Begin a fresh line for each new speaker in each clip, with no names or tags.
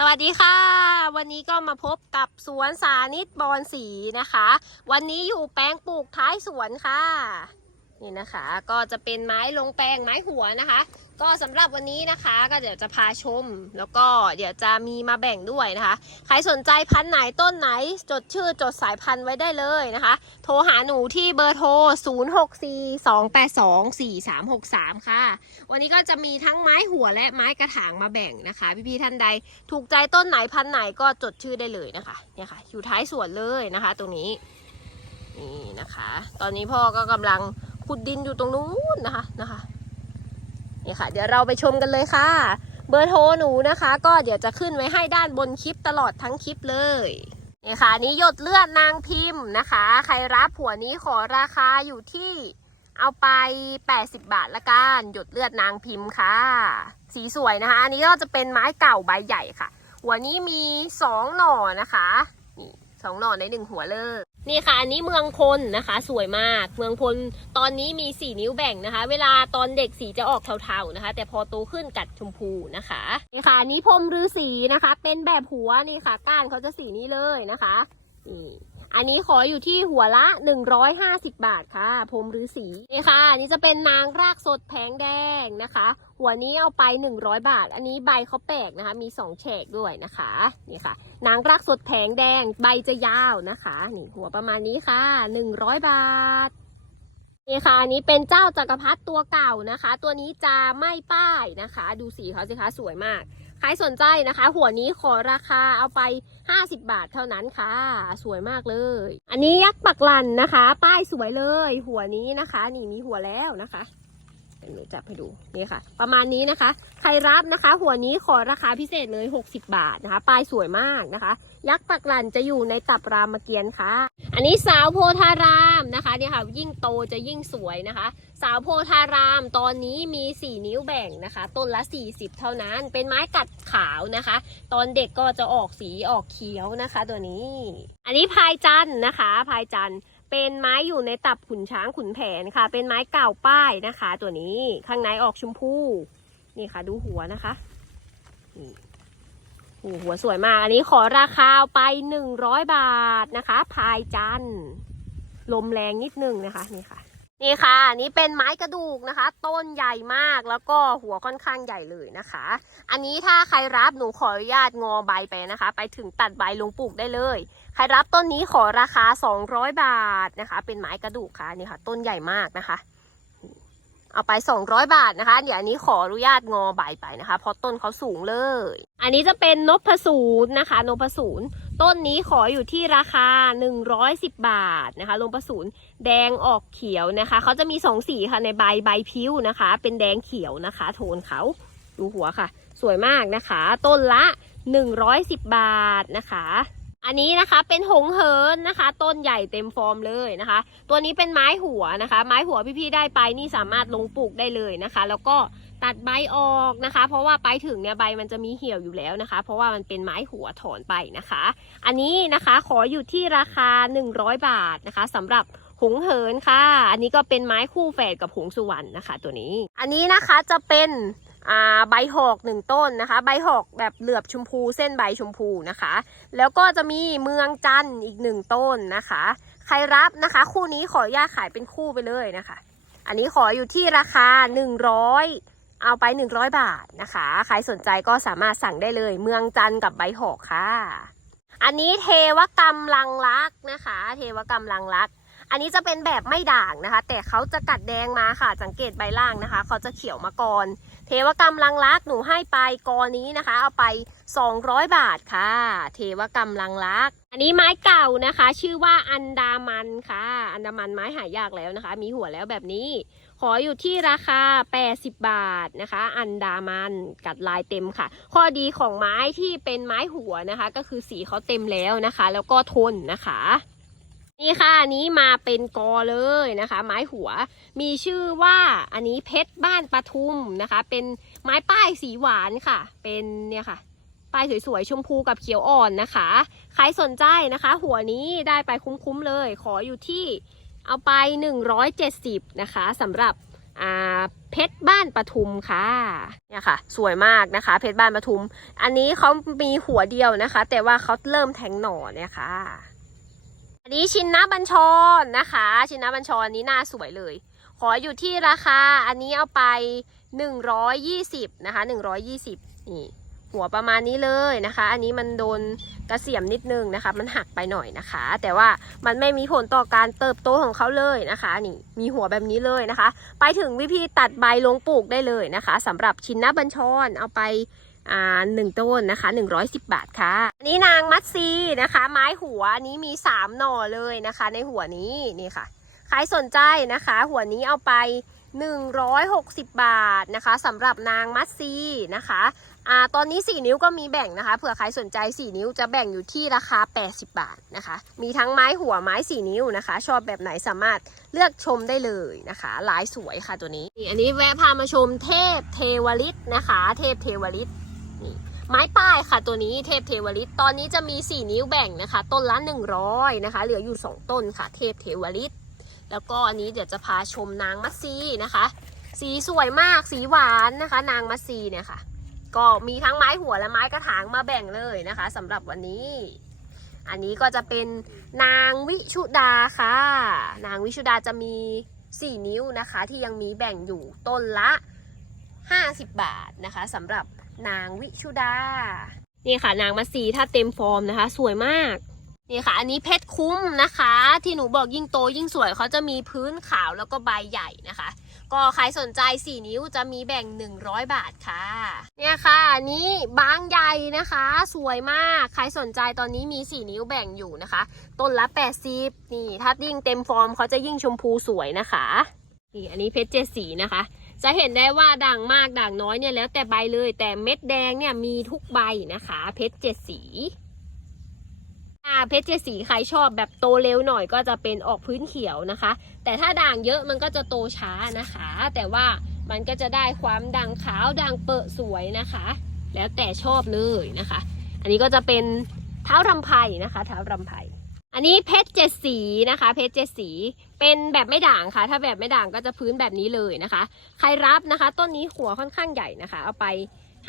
สวัสดีค่ะ วันนี้ก็มาพบกับสวนสานิตบอนสีนะคะ วันนี้อยู่แปลงปลูกท้ายสวนค่ะ นี่นะคะ ก็จะเป็นไม้ลงแปลงไม้หัวนะคะ ก็สำหรับวันนี้นะคะก็เดี๋ยวจะพาชม แล้วก็เดี๋ยวจะมีมาแบ่งด้วยนะคะ ใครสนใจพันธุ์ไหนต้นไหน จดชื่อจดสายพันธุ์ไว้ได้เลยนะคะ โทรหาหนูที่เบอร์โทร 0642824363 ค่ะ วันนี้ก็จะมีทั้งไม้หัวและไม้กระถางมาแบ่งนะคะ พี่ๆท่านใด ถูกใจต้นไหนพันธุ์ไหนก็จดชื่อได้เลยนะคะเนี่ยค่ะอยู่ท้ายสวนเลยนะคะ ตรงนี้นี่นะคะ ตอนนี้พ่อก็กำลังขุดดินอยู่ตรงนู้นนะคะนะคะ นี่ค่ะ เดี๋ยวเราไปชมกันเลยค่ะ เบอร์โทรหนูนะคะ ก็เดี๋ยวจะขึ้นไว้ให้ด้านบนคลิปตลอดทั้งคลิปเลยนี่ค่ะนี้หยดเลือดนางพิมพ์นะคะ ใครรับหัวนี้ขอราคาอยู่ที่เอาไป 80 บาทละกันหยดเลือดนางพิมพ์ค่ะ สีสวยนะคะ อันนี้ก็จะเป็นไม้เก่าใบใหญ่ค่ะ หัวนี้มี 2 หน่อนะคะ สองหน่อในหนึ่งหัวเลยนี่ค่ะ อันนี้เมืองพลนะคะ สวยมาก เมืองพลตอนนี้มีสีนิ้วแบ่งนะคะ เวลาตอนเด็กสีจะออกเทาๆนะคะ แต่พอโตขึ้นกัดชมพูนะคะ นี่ค่ะอันนี้พรมฤาษีนะคะ เป็นแบบหัวนี่ค่ะ ก้านเขาจะสีนี้เลยนะคะนี่ อันนี้ขออยู่ที่หัวละ 150 บาทค่ะพรมฤาษีนี่ค่ะอันนี้จะเป็นนางรากสดแผงแดงนะคะ หัวนี้เอาไป 100 บาท อันนี้ใบเขาแปลกนะคะ มี2แฉกด้วยนะคะนี่ค่ะ นางรากสดแผงแดงใบจะยาวนะคะนี่หัวประมาณนี้ค่ะ 100 บาทนี่ค่ะอันนี้เป็นเจ้าจักรพรรดิตัวเก่านะคะ ตัวนี้จะไม่ป้ายนะคะ ดูสีเขาสิคะสวยมาก ใครสนใจนะคะ หัวนี้ขอราคาเอาไป 50 บาทเท่านั้นค่ะ สวยมากเลย อันนี้ยักษ์ปักลันนะคะ ป้ายสวยเลย หัวนี้นะคะ นี่มีหัวแล้วนะคะ หนูจับให้ดูนี่ค่ะ ประมาณนี้นะคะ ใครรับนะคะ หัวนี้ขอราคาพิเศษเลย 60 บาทนะคะป้ายสวยมากนะคะ ยักษ์ปักหลันจะอยู่ในตับรามเกียรติ์ค่ะ อันนี้สาวโพธารามนะคะเนี่ยค่ะ ยิ่งโตจะยิ่งสวยนะคะ สาวโพธารามตอนนี้มี 4 นิ้วแบ่งนะคะ ต้นละ 40 เท่านั้น เป็นไม้กัดขาวนะคะ ตอนเด็กก็จะออกสีออกเขียวนะคะ ตัวนี้ อันนี้พายจันนะคะ พายจันทร์ เป็นไม้อยู่ในตับขุนช้างขุนแผนค่ะ เป็นไม้เก่าป้ายนะคะ ตัวนี้ข้างในออกชมพูนี่ค่ะ ดูหัวนะคะนี่หัวสวยมาก อันนี้ขอราคาไป100บาทนะคะ พายจันลมแรงนิดนึงนะคะนี่ค่ะ นี่ค่ะอันนี้เป็นไม้กระดูกนะคะ ต้นใหญ่มากแล้วก็หัวค่อนข้างใหญ่เลยนะคะ อันนี้ถ้าใครรับหนูขออนุญาตงอใบไปนะคะ ไปถึงตัดใบลงปลูกได้เลย ครรับต้นนี้ขอราคา 200 บาทนะคะ เป็นไม้กระดูกค่ะนี่ค่ะ ต้นใหญ่มากนะคะ เอาไป 200 บาทนะคะ เดี๋ยวอันนี้ขออนุญาตงอใบไปนะคะ เพราะต้นเขาสูงเลย อันนี้จะเป็นนพสูรนะคะนพสูรต้นนี้ขออยู่ที่ราคา 110 บาทนะคะลมประสูรแดงออกเขียวนะคะเขาจะมีสองสีค่ะในใบใบพิ้วนะคะ เป็นแดงเขียวนะคะ โทนเขาดูหัวค่ะ สวยมากนะคะ ต้นละ 110 บาทนะคะ อันนี้นะคะเป็นหงเหินนะคะ ต้นใหญ่เต็มฟอร์มเลยนะคะ ตัวนี้เป็นไม้หัวนะคะ ไม้หัวพี่ๆได้ไปนี่สามารถลงปลูกได้เลยนะคะ แล้วก็ตัดใบออกนะคะ เพราะว่าไปถึงเนี่ยใบมันจะมีเหี่ยวอยู่แล้วนะคะ เพราะว่ามันเป็นไม้หัวถอนไปนะคะ อันนี้นะคะขออยู่ที่ราคา 100 บาทนะคะสำหรับหงเหินค่ะ อันนี้ก็เป็นไม้คู่แฝดกับหงสุวรรณนะคะ ตัวนี้ อันนี้นะคะจะเป็น ใบหอกหนึ่งต้นนะคะ ใบหอกแบบเหลือบชมพูเส้นใบชมพูนะคะ แล้วก็จะมีเมืองจันทร์อีกหนึ่งต้นนะคะ ใครรับนะคะ คู่นี้ขออนุญาตขายเป็นคู่ไปเลยนะคะ อันนี้ขออยู่ที่ราคา 100 เอาไป 100 บาทนะคะ ใครสนใจก็สามารถสั่งได้เลย เมืองจันทร์กับใบหอกค่ะ อันนี้เทวกรรมลังลักษ์นะคะ เทวกรรมลังลักษ์ อันนี้จะเป็นแบบไม่ด่างนะคะ แต่เขาจะกัดแดงมาค่ะ สังเกตใบล่างนะคะ เขาจะเขียวมาก่อน เทวกรรมลังลักษ์หนูให้ไปกอนี้นะคะ เอาไป 200 บาทค่ะ เทวกรรมลังลักษ์อันนี้ไม้เก่านะคะ ชื่อว่าอันดามันค่ะ อันดามันไม้หายากแล้วนะคะ มีหัวแล้วแบบนี้ ขออยู่ที่ราคา 80 บาทนะคะ อันดามันกัดลายเต็มค่ะ ข้อดีของไม้ที่เป็นไม้หัวนะคะ ก็คือสีเขาเต็มแล้วนะคะ แล้วก็ทนนะคะ นี่ค่ะอันนี้มาเป็นกอเลยนะคะ ไม้หัวมีชื่อว่าอันนี้เพชรบ้านปทุมนะคะ เป็นไม้ป้ายสีหวานค่ะ เป็นเนี่ยค่ะ ป้ายสวยๆชมพูกับเขียวอ่อนนะคะ ใครสนใจนะคะ หัวนี้ได้ไปคุ้มๆเลย ขออยู่ที่เอาไป 170 นะคะสำหรับเพชรบ้านปทุมค่ะเนี่ยค่ะ สวยมากนะคะ เพชรบ้านปทุม อันนี้เขามีหัวเดียวนะคะ แต่ว่าเขาเริ่มแทงหน่อเนี่ยค่ะ อันนี้ชินนะบัญชรนะคะ ชินนะบัญชรนนี้หน้าสวยเลย ขออยู่ที่ราคาอันนี้เอาไป 120นะคะ120นี่หัวประมาณนี้เลยนะคะ อันนี้มันโดนกระเสียมนิดนึงนะคะ มันหักไปหน่อยนะคะ แต่ว่ามันไม่มีผลต่อการเติบโตของเขาเลยนะคะ นี่มีหัวแบบนี้เลยนะคะ ไปถึงวิธีตัดใบลงปลูกได้เลยนะคะสำหรับชินนาบัญชรเอาไป อ่าหนึ่งต้นนะคะ 110 บาทค่ะ อันนี้นางมัดซีนะคะ ไม้หัวนี้มี 3 หน่อเลยนะคะ ในหัวนี้นี่ค่ะ ใครสนใจนะคะ หัวนี้เอาไป 160 บาทนะคะสำหรับนางมัดซีนะคะอ่าตอนนี้ 4 นิ้วก็มีแบ่งนะคะ เผื่อใครสนใจ 4 นิ้วจะแบ่งอยู่ที่ราคา 80 บาทนะคะ มีทั้งไม้หัวไม้ 4 นิ้วนะคะ ชอบแบบไหนสามารถเลือกชมได้เลยนะคะลายสวยค่ะตัวนี้ อันนี้แวะพามาชมเทพเทวลิตนะคะ เทพเทวลิต ไม้ป้ายค่ะตัวนี้เทพเทวลิตตอนนี้จะมี 4 นิ้วแบ่งนะคะ ต้นละ 100นะคะ เหลืออยู่ 2 ต้นค่ะ เทพเทวลิตแล้วก็อันนี้เดี๋ยวจะพาชมนางมัตซีนะคะ สีสวยมากสีหวานนะคะ นางมัตซีเนี่ยค่ะ ก็มีทั้งไม้หัวและไม้กระถางมาแบ่งเลยนะคะสำหรับวันนี้ อันนี้ก็จะเป็นนางวิชุดาค่ะ นางวิชุดาจะมี 4 นิ้วนะคะ ที่ยังมีแบ่งอยู่ต้นละ 50 บาทนะคะสำหรับ นางวิชุดา นี่ค่ะนางมัตซีถ้าเต็มฟอร์มนะคะ สวยมาก นี่ค่ะ อันนี้เพชรคุ้มนะคะ ที่หนูบอกยิ่งโตยิ่งสวยเขาจะมีพื้นขาวแล้วก็ใบใหญ่นะคะ ก็ใครสนใจ 4 นิ้วจะมีแบ่ง 100 บาทค่ะ เนี่ยค่ะอันนี้บางใหญ่นะคะ สวยมาก ใครสนใจตอนนี้มี 4 นิ้วแบ่งอยู่นะคะ ต้นละ 80 นี่ถ้ายิ่งเต็มฟอร์มเขาจะยิ่งชมพูสวยนะคะ นี่อันนี้เพชรเจสีนะคะ จะเห็นได้ว่าด่างมากด่างน้อยเนี่ยแล้วแต่ใบเลย แต่เม็ดแดงเนี่ยมีทุกใบนะคะ เพชรเจ็ดสีอ่าเพชรเจดสีใครชอบแบบโตเร็วหน่อยก็จะเป็นออกพื้นเขียวนะคะ แต่ถ้าด่างเยอะมันก็จะโตช้านะคะ แต่ว่ามันก็จะได้ความด่างขาวด่างเปอะสวยนะคะ แล้วแต่ชอบเลยนะคะ อันนี้ก็จะเป็นเท้ารำไพนะคะ เท้ารำไพ อันนี้เพชรเจ็ดสีนะคะ เพชรเจ็ดสีเป็นแบบไม่ด่างค่ะ ถ้าแบบไม่ด่างก็จะพื้นแบบนี้เลยนะคะ ใครรับนะคะ ต้นนี้หัวค่อนข้างใหญ่นะคะ เอาไป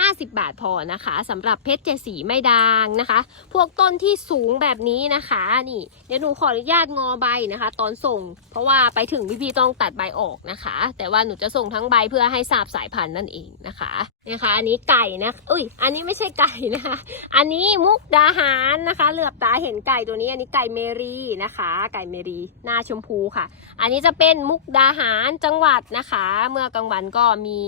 50 บาทพอนะคะสำหรับเพชรเจดสีไม่ด่างนะคะ พวกต้นที่สูงแบบนี้นะคะนี่เดี๋ยวหนูขออนุญาตงอใบนะคะ ตอนส่ง เพราะว่าไปถึงพี่พี่ๆต้องตัดใบออกนะคะ แต่ว่าหนูจะส่งทั้งใบเพื่อให้ทราบสายพันธุ์นั่นเองนะคะนะคะ อันนี้ไก่นะอุ้ยอันนี้ไม่ใช่ไก่นะคะอันนี้มุกดาหารนะคะ เหลือบตาเห็นไก่ตัวนี้อันนี้ไก่เมรีนะคะ ไก่เมรีหน้าชมพูค่ะ อันนี้จะเป็นมุกดาหารจังหวัดนะคะ เมื่อกลางวันก็มี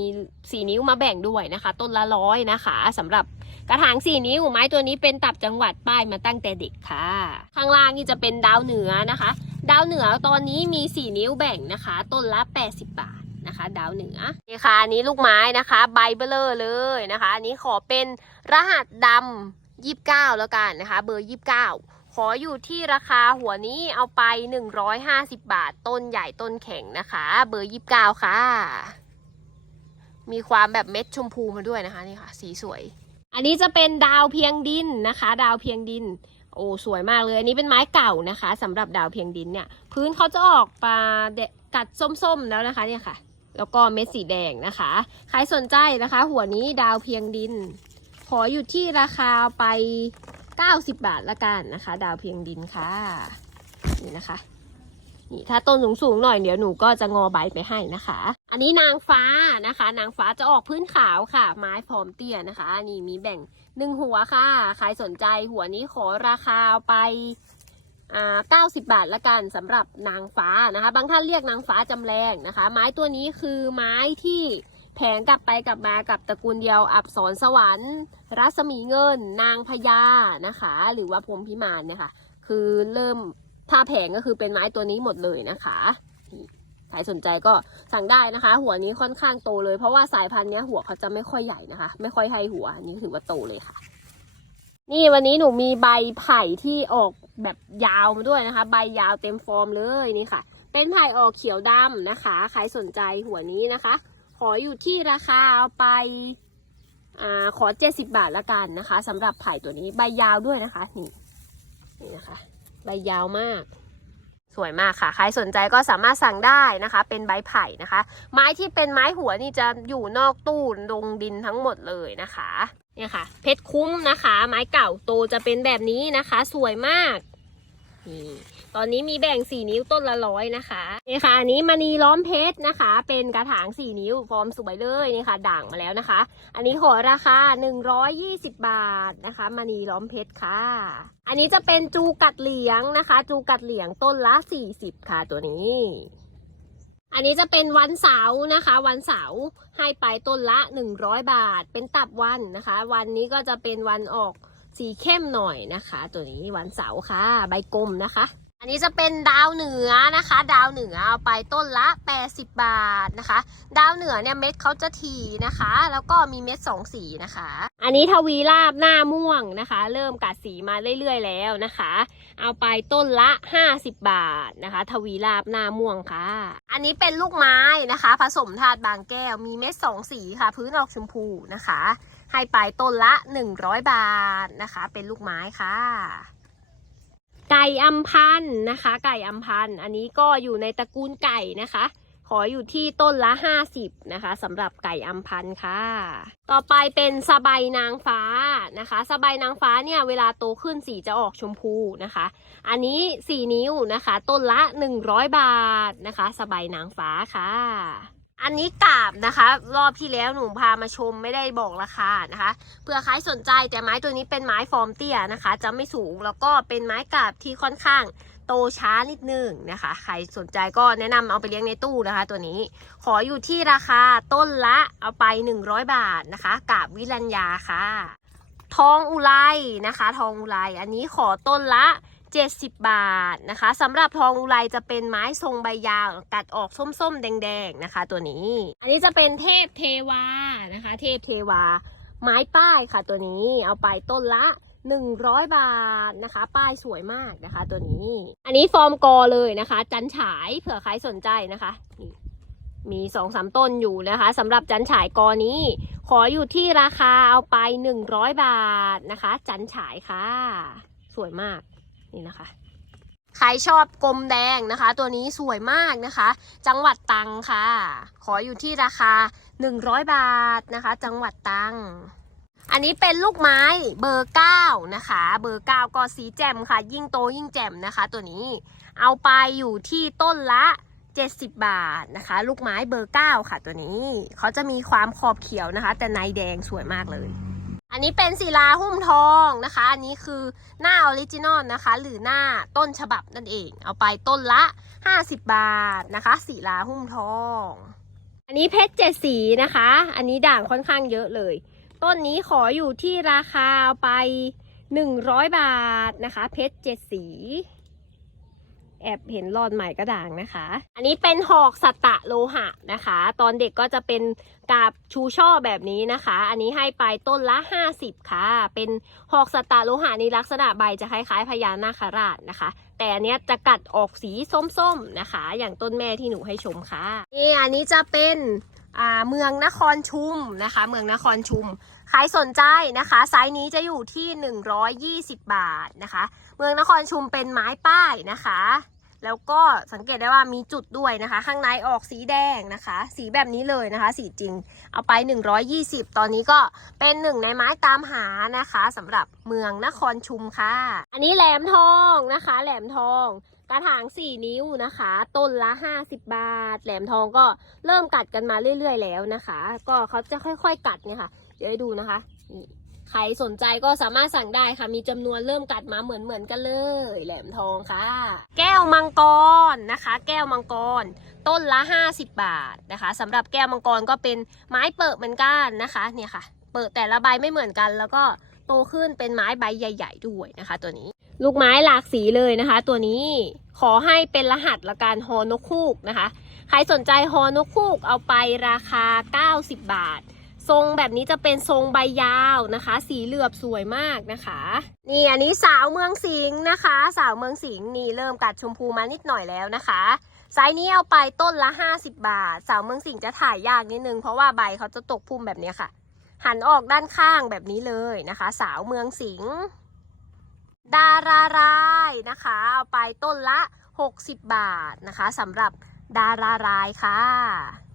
สีนิ้วมาแบ่งด้วยนะคะ ต้นละร้อยนะคะสำหรับกระถางสี่นิ้วไม้ตัวนี้เป็นตับจังหวัดป้ายมาตั้งแต่เด็กค่ะ ข้างล่างนี่จะเป็นดาวเหนือนะคะ ดาวเหนือตอนนี้มีสี่นิ้วแบ่งนะคะ ต้นละ 80 บาทนะคะ ดาวเหนือนี่ค่ะอันนี้ลูกไม้นะคะ ใบเบลอเลยนะคะ อันนี้ขอเป็นรหัสดำยี่สิบเก้าแล้วกันนะคะ เบอร์ยี่สิบเก้าขออยู่ที่ราคาหัวนี้เอาไป 150 บาท ต้นใหญ่ต้นแข็งนะคะ เบอร์ 29 ค่ะ มีความแบบเม็ดชมพูมาด้วยนะคะนี่ค่ะ สีสวย อันนี้จะเป็นดาวเพียงดินนะคะ ดาวเพียงดิน โอ้สวยมากเลย อันนี้เป็นไม้เก่านะคะสำหรับดาวเพียงดินเนี่ย พื้นเขาจะออกปลาเดกัดส้มๆแล้วนะคะเนี่ยค่ะ แล้วก็เม็ดสีแดงนะคะ ใครสนใจนะคะ หัวนี้ดาวเพียงดิน ขออยู่ที่ราคาไป 90 บาทละกันนะคะ ดาวเพียงดินค่ะ นี่นะคะนี่ถ้าต้นสูงๆหน่อยเดี๋ยวหนูก็จะงอใบไปให้นะคะ อันนี้นางฟ้านะคะ นางฟ้าจะออกพื้นขาวค่ะ ไม้พร้อมเตี้ยนะคะ อันี่มีแบ่งหนึ่งหัวค่ะ ใครสนใจหัวนี้ขอราคาไปอ่า90 บาทละกันสำหรับนางฟ้านะคะ บางท่านเรียกนางฟ้าจำแรงนะคะ ไม้ตัวนี้คือไม้ที่แผงกลับไปกลับมากับตระกูลเดียวอับสรสวรรค์ รัศมีเงิน นางพญานะคะ หรือว่าพรมพิมานเนี่ยค่ะ คือเริ่มถ้าแผงก็คือเป็นไม้ตัวนี้หมดเลยนะคะ ใครสนใจก็สั่งได้นะคะ หัวนี้ค่อนข้างโตเลย เพราะว่าสายพันธุ์นี้หัวเขาจะไม่ค่อยใหญ่นะคะ ไม่ค่อยให้หัวนี้ถือว่าโตเลยค่ะ นี่วันนี้หนูมีใบไผ่ที่ออกแบบยาวมาด้วยนะคะ ใบยาวเต็มฟอร์มเลยนี่ค่ะ เป็นไผ่ออกเขียวดำนะคะใครสนใจหัวนี้นะคะ ขออยู่ที่ราคาเอาไปอ่าขอ70บาทละกันนะคะสำหรับไผ่ตัวนี้ใบยาวด้วยนะคะนี่นี่นะคะ ใบยาวมาก สวยมากค่ะ ใครสนใจก็สามารถสั่งได้นะคะ เป็นใบไผ่นะคะ ไม้ที่เป็นไม้หัวนี่จะอยู่นอกตู้ลงดินทั้งหมดเลยนะคะ เนี่ยค่ะ เพชรคุ้มนะคะ ไม้เก่าโตจะเป็นแบบนี้นะคะ สวยมากนี่ ตอนนี้มีแบ่งสี่นิ้วต้นละร้อยนะคะนี่ค่ะอันนี้มณีล้อมเพชรนะคะ เป็นกระถางสี่นิ้วฟอร์มสวยเลยนี่ค่ะ ด่างมาแล้วนะคะ อันนี้ขอราคา 120 บาทนะคะมณีล้อมเพชรค่ะ อันนี้จะเป็นจูกัดเหลียงนะคะ จูกัดเหลียงต้นละ 40 ค่ะตัวนี้อันนี้จะเป็นวันเสาร์นะคะ วันเสาร์ให้ไปต้นละ 100 บาท เป็นตับวันนะคะ วันนี้ก็จะเป็นวันออกสีเข้มหน่อยนะคะ ตัวนี้วันเสาร์ค่ะ ใบกลมนะคะ อันนี้จะเป็นดาวเหนือนะคะ ดาวเหนือเอาไปต้นละ 80 บาทนะคะ ดาวเหนือเนี่ยเม็ดเขาจะถีนะคะ แล้วก็มีเม็ดสองสีนะคะ อันนี้ทวีราบหน้าม่วงนะคะ เริ่มกัดสีมาเรื่อยๆแล้วนะคะ เอาไปต้นละ 50 บาทนะคะ ทวีราบหน้าม่วงค่ะ อันนี้เป็นลูกไม้นะคะ ผสมธาตุบางแก้วมีเม็ดสองสีค่ะ พื้นออกชมพูนะคะ ให้ไปต้นละ 100 บาทนะคะ เป็นลูกไม้ค่ะ ไก่อัมพันธ์นะคะ ไก่อัมพันธ์อันนี้ก็อยู่ในตระกูลไก่นะคะ ขออยู่ที่ต้นละ50นะคะสำหรับไก่อัมพันธ์ค่ะ ต่อไปเป็นสบายนางฟ้านะคะ สบายนางฟ้าเนี่ยเวลาโตขึ้นสีจะออกชมพูนะคะ อันนี้4นิ้วนะคะ ต้นละ100บาทนะคะ สบายนางฟ้าค่ะ อันนี้กาบนะคะ รอบที่แล้วหนูพามาชมไม่ได้บอกราคานะคะเผื่อใครสนใจแต่ไม้ตัวนี้เป็นไม้ฟอร์มเตี้ยนะคะ จะไม่สูงแล้วก็เป็นไม้กาบที่ค่อนข้างโตช้านิดนึงนะคะ ใครสนใจก็แนะนำเอาไปเลี้ยงในตู้นะคะ ตัวนี้ขออยู่ที่ราคาต้นละเอาไป 100 บาทนะคะ กาบวิรัญญาค่ะ ทองอุไรนะคะ ทองอุไรอันนี้ขอต้นละ 70 บาทนะคะสำหรับทองอุไรจะเป็นไม้ทรงใบยาวกัดออกส้มๆ แดงๆนะคะ ตัวนี้ อันนี้จะเป็นเทพเทวานะคะ เทพเทวา ไม้ป้ายค่ะตัวนี้เอาไปต้นละ 100 บาทนะคะ ป้ายสวยมากนะคะ ตัวนี้ อันนี้ฟอร์มกอเลยนะคะ จันฉายเผื่อใครสนใจนะคะมีสองสามต้นอยู่นะคะสำหรับจันฉายกอนี้ ขออยู่ที่ราคาเอาไป 100 บาทนะคะ จันฉายค่ะ สวยมาก นี่นะคะใครชอบกลมแดงนะคะ ตัวนี้สวยมากนะคะ จังหวัดตังค่ะ ขออยู่ที่ราคา 100 บาทนะคะ จังหวัดตังอันนี้เป็นลูกไม้เบอร์ 9 นะคะ เบอร์ 9 ก็สีแจ่มค่ะ ยิ่งโตยิ่งแจ่มนะคะ ตัวนี้เอาไปอยู่ที่ต้นละ 70 บาทนะคะ ลูกไม้เบอร์ 9 ค่ะ ตัวนี้เขาจะมีความขอบเขียวนะคะ แต่ในแดงสวยมากเลย อันนี้เป็นศิลาหุ้มทองนะคะ อันนี้คือหน้าออริจินอลนะคะ หรือหน้าต้นฉบับนั่นเอง เอาไปต้นละ 50 บาทนะคะศิลาหุ้มทอง อันนี้เพชรเจ็ดสีนะคะ อันนี้ด่างค่อนข้างเยอะเลย ต้นนี้ขออยู่ที่ราคาไป 100 บาทนะคะ เพชรเจ็ดสี แอบเห็นรอดใหม่กระด่างนะคะ อันนี้เป็นหอกสัตตะโลหะนะคะ ตอนเด็กก็จะเป็นกาบชูช่อแบบนี้นะคะ อันนี้ให้ไปต้นละ 50 ค่ะ เป็นหอกสัตตะโลหะนี้ลักษณะใบจะคล้ายๆพญานาคราชนะคะ แต่อันเนี้ยจะกัดออกสีส้มๆนะคะ อย่างต้นแม่ที่หนูให้ชมค่ะนี่อันนี้จะเป็นอ่าเมืองนครชุมนะคะ เมืองนครชุม ใครสนใจนะคะ ไซส์นี้จะอยู่ที่ 120 บาทนะคะ เมืองนครชุมเป็นไม้ป้ายนะคะ แล้วก็สังเกตได้ว่ามีจุดด้วยนะคะ ข้างในออกสีแดงนะคะ สีแบบนี้เลยนะคะ สีจริง เอาไป 120 ตอนนี้ก็เป็นหนึ่งในไม้ตามหานะคะสำหรับเมืองนครชุมค่ะ อันนี้แหลมทองนะคะ แหลมทองกระถาง 4 นิ้วนะคะ ต้นละ 50 บาท แหลมทองก็เริ่มกัดกันมาเรื่อย ๆ แล้วนะคะ ก็เขาจะค่อย ๆ กัดเนี่ยค่ะ ดี๋ยวให้ดูนะคะนี่ใครสนใจก็สามารถสั่งได้ค่ะ มีจำนวนเริ่มกัดมาเหมือนเหมือนๆกันเลย แหลมทองค่ะ แก้วมังกรนะคะ แก้วมังกร ต้นละ 50 บาทนะคะสำหรับแก้วมังกรก็เป็นไม้เปิดเหมือนกันนะคะเนี่ยค่ะ เปิดแต่ละใบไม่เหมือนกัน แล้วก็โตขึ้นเป็นไม้ใบใหญ่ ๆ ด้วยนะคะ ตัวนี้ ลูกไม้หลากสีเลยนะคะ ตัวนี้ขอให้เป็นรหัสละกันฮอนกคูกนะคะ ใครสนใจฮอนกคูกเอาไปราคา 90 บาท ทรงแบบนี้จะเป็นทรงใบยาวนะคะ สีเหลือบสวยมากนะคะ นี่อันนี้สาวเมืองสิงห์นะคะ สาวเมืองสิงห์นี่เริ่มกัดชมพูมานิดหน่อยแล้วนะคะไซส์นี้เอาไปต้นละ 50 บาท สาวเมืองสิงห์จะถ่ายยากนิดนึง เพราะว่าใบเขาจะตกพุ่มแบบนี้ค่ะ หันออกด้านข้างแบบนี้เลยนะคะ สาวเมืองสิงห์ดารารายนะคะ เอาไปต้นละ 60 บาทนะคะสำหรับดารารายค่ะ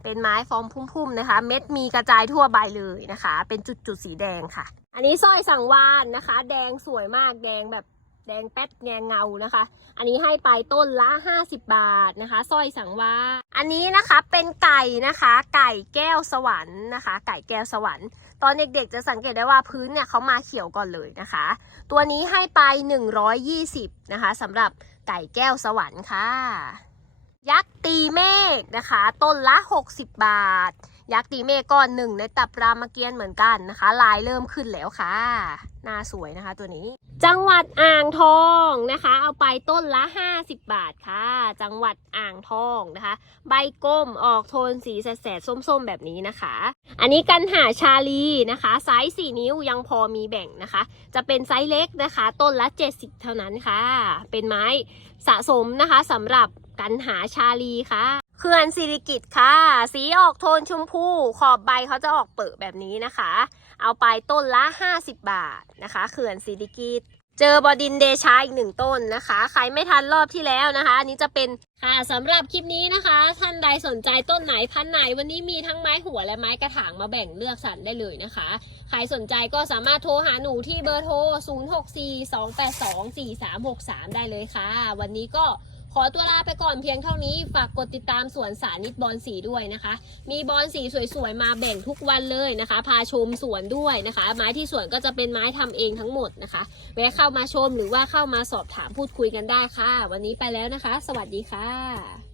เป็นไม้ฟอร์มพุ่มๆนะคะ เม็ดมีกระจายทั่วใบเลยนะคะ เป็นจุดๆสีแดงค่ะ อันนี้สร้อยสังวานนะคะ แดงสวยมากแดงแบบแดงแป๊ดแงเงานะคะ อันนี้ให้ไปต้นละ 50 บาทนะคะสร้อยสังวาลอันนี้นะคะเป็นไก่นะคะ ไก่แก้วสวรรค์นะคะ ไก่แก้วสวรรค์ ตอนเด็กๆจะสังเกตได้ว่าพื้นเนี่ยเขามาเขียวก่อนเลยนะคะ ตัวนี้ให้ไป 120 นะคะสำหรับไก่แก้วสวรรค์ค่ะ ยักษ์ตีเมฆนะคะ ต้นละ 60 บาท ยักษ์ตีเมฆก้อนหนึ่งในตับรามเกียรติ์เหมือนกันนะคะ ลายเริ่มขึ้นแล้วค่ะหน้าสวยนะคะตัวนี้ จังหวัดอ่างทองนะคะ เอาไปต้นละ 50 บาทค่ะ จังหวัดอ่างทองนะคะ ใบก้มออกโทนสีแสดๆส้มๆแบบนี้นะคะ อันนี้กันหาชาลีนะคะ ไซส์4นิ้วยังพอมีแบ่งนะคะ จะเป็นไซส์เล็กนะคะ ต้นละ 70 เท่านั้นค่ะ เป็นไม้สะสมนะคะสำหรับ กันหาชาลีค่ะเขื่อนสิริกิตค่ะ สีออกโทนชมพู ขอบใบเขาจะออกเปิดแบบนี้นะคะ เอาไปต้นละ 50 บาทนะคะเขื่อนสิริกิตเจอบอดินเดชาอีกหนึ่งต้นนะคะ ใครไม่ทันรอบที่แล้วนะคะ อันนี้จะเป็นค่ะสำหรับคลิปนี้นะคะ ท่านใดสนใจต้นไหนพันไหนวันนี้มีทั้งไม้หัวและไม้กระถางมาแบ่งเลือกสรรได้เลยนะคะ ใครสนใจก็สามารถโทรหาหนูที่เบอร์โทร 0642824363 ได้เลยค่ะ วันนี้ก็ ขอตัวลาไปก่อนเพียงเท่านี้ ฝากกดติดตามสวนสานิตบอลสีด้วยนะคะ มีบอลสีสวยๆ มาแบ่งทุกวันเลยนะคะ พาชมสวนด้วยนะคะ ไม้ที่สวนก็จะเป็นไม้ทำเองทั้งหมดนะคะแวะเข้ามาชมหรือว่าเข้ามาสอบถามพูดคุยกันได้ค่ะ วันนี้ไปแล้วนะคะ สวัสดีค่ะ